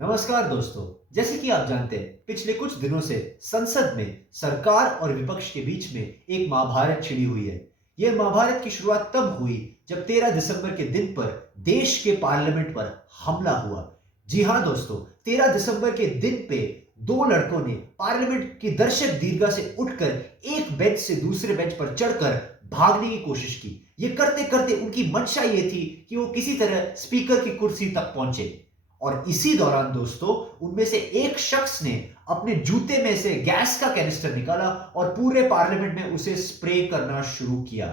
नमस्कार दोस्तों। जैसे कि आप जानते हैं, पिछले कुछ दिनों से संसद में सरकार और विपक्ष के बीच में एक महाभारत छिड़ी हुई है। यह महाभारत की शुरुआत तब हुई जब 13 दिसंबर के दिन पर देश के पार्लियामेंट पर हमला हुआ। जी हां दोस्तों, 13 दिसंबर के दिन पे दो लड़कों ने पार्लियामेंट की दर्शक दीर्घा से उठकर एक बेंच से दूसरे बेंच पर चढ़कर भागने की कोशिश की। ये करते करते उनकी मंशा ये थी कि वो किसी तरह स्पीकर की कुर्सी तक पहुंचे। और इसी दौरान दोस्तों, उनमें से एक शख्स ने अपने जूते में से गैस का कैनिस्टर निकाला और पूरे पार्लियामेंट में उसे स्प्रे करना शुरू किया।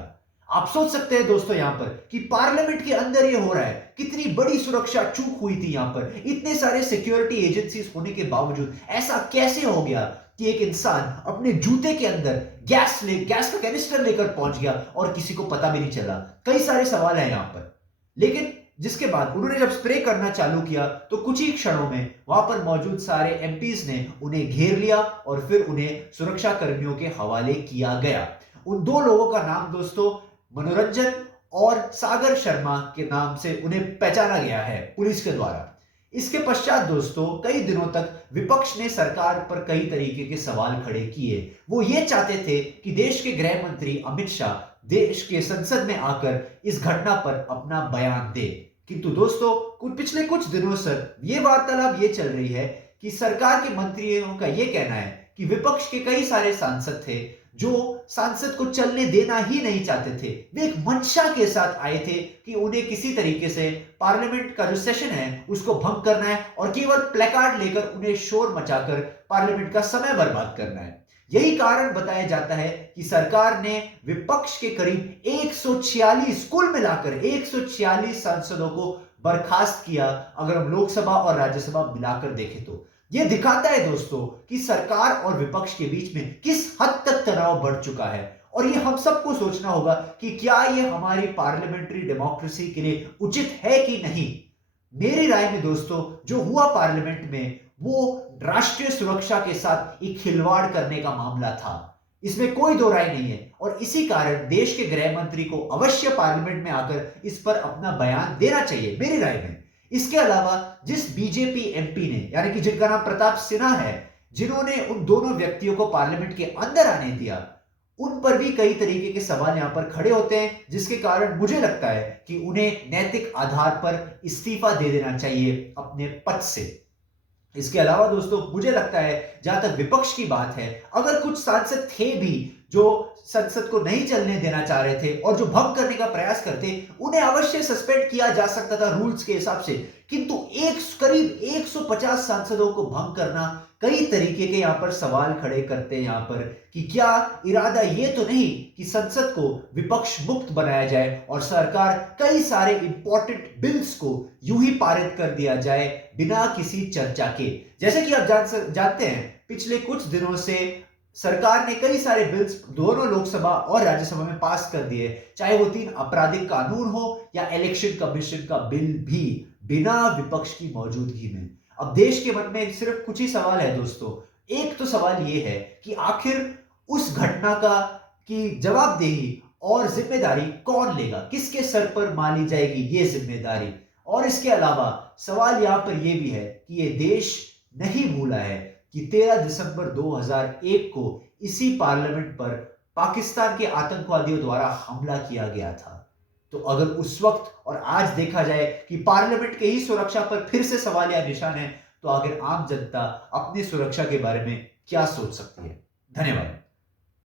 आप सोच सकते हैं दोस्तों यहां पर कि पार्लियामेंट के अंदर यह हो रहा है, कितनी बड़ी सुरक्षा चूक हुई थी। यहां पर इतने सारे सिक्योरिटी एजेंसीज होने के बावजूद ऐसा कैसे हो गया कि एक इंसान अपने जूते के अंदर गैस का कैनिस्टर लेकर पहुंच गया और किसी को पता भी नहीं चला। कई सारे सवाल हैं यहां पर। लेकिन जिसके बाद उन्होंने जब स्प्रे करना चालू किया तो कुछ ही क्षणों में वहां पर मौजूद सारे एमपीज ने उन्हें घेर लिया और फिर उन्हें सुरक्षा कर्मियों के हवाले किया गया। उन दो लोगों का नाम दोस्तों मनोरंजन और सागर शर्मा के नाम से उन्हें पहचाना गया है पुलिस के द्वारा। इसके पश्चात दोस्तों कई दिनों तक विपक्ष ने सरकार पर कई तरीके के सवाल खड़े किए। वो ये चाहते थे कि देश के गृह मंत्री अमित शाह देश के संसद में आकर इस घटना पर अपना बयान दे। किंतु दोस्तों पिछले कुछ दिनों से ये वार्तालाप ये चल रही है कि सरकार के मंत्रियों का ये कहना है कि विपक्ष के कई सारे सांसद थे जो सांसद को चलने देना ही नहीं चाहते थे। वे एक मंशा के साथ आए थे कि उन्हें किसी तरीके से पार्लियामेंट का जो सेशन है उसको भंग करना है और केवल प्लेकार्ड लेकर उन्हें शोर मचाकर पार्लियामेंट का समय बर्बाद करना है। यही कारण बताया जाता है कि सरकार ने विपक्ष के करीब 146 कुल मिलाकर 146 सांसदों को बर्खास्त किया। अगर हम लोकसभा और राज्यसभा मिलाकर देखें तो यह दिखाता है दोस्तों कि सरकार और विपक्ष के बीच में किस हद तक तनाव बढ़ चुका है। और यह हम सबको सोचना होगा कि क्या यह हमारी पार्लियामेंट्री डेमोक्रेसी के लिए उचित है कि नहीं। मेरी राय में दोस्तों जो हुआ पार्लियामेंट में वो राष्ट्रीय सुरक्षा के साथ एक खिलवाड़ करने का मामला था। इसमें कोई दो राय नहीं है और इसी कारण देश के गृह मंत्री को अवश्य पार्लियामेंट में आकर इस पर अपना बयान देना चाहिए मेरी राय में। इसके अलावा जिस बीजेपी एमपी ने यानी कि जिनका नाम प्रताप सिन्हा है, जिन्होंने उन दोनों व्यक्तियों को पार्लियामेंट के अंदर आने दिया, उन पर भी कई तरीके के सवाल यहां पर खड़े होते हैं, जिसके कारण मुझे लगता है कि उन्हें नैतिक आधार पर इस्तीफा दे देना चाहिए अपने पद से। इसके अलावा दोस्तों मुझे लगता है जहां तक विपक्ष की बात है, अगर कुछ सांसद थे भी जो संसद को नहीं चलने देना चाह रहे थे और जो भंग करने का प्रयास करते, उन्हें अवश्य सस्पेंड किया जा सकता था रूल्स के हिसाब से। किंतु करीब 150 सांसदों को भंग करना कई तरीके के यहां पर सवाल खड़े करते हैं यहां पर कि क्या इरादा ये तो नहीं कि संसद को विपक्ष मुक्त बनाया जाए और सरकार कई सारे इंपॉर्टेंट बिल्स को यूं ही पारित कर दिया जाए बिना किसी चर्चा के। जैसे कि आप जानते हैं पिछले कुछ दिनों से सरकार ने कई सारे बिल्स दोनों लोकसभा और राज्यसभा में पास कर दिए, चाहे वो 3 आपराधिक कानून हो या इलेक्शन कमीशन का बिल भी, बिना विपक्ष की मौजूदगी में। अब देश के मन में सिर्फ कुछ ही सवाल है दोस्तों। एक तो सवाल यह है कि आखिर उस घटना का की जवाबदेही और जिम्मेदारी कौन लेगा, किसके सर पर मानी जाएगी ये जिम्मेदारी। और इसके अलावा सवाल यहां पर यह भी है कि यह देश नहीं भूला है कि 13 दिसंबर 2001 को इसी पार्लियामेंट पर पाकिस्तान के आतंकवादियों द्वारा हमला किया गया था। तो अगर उस वक्त और आज देखा जाए कि पार्लियामेंट के ही सुरक्षा पर फिर से सवाल या निशान है, तो आखिर आम जनता अपनी सुरक्षा के बारे में क्या सोच सकती है। धन्यवाद।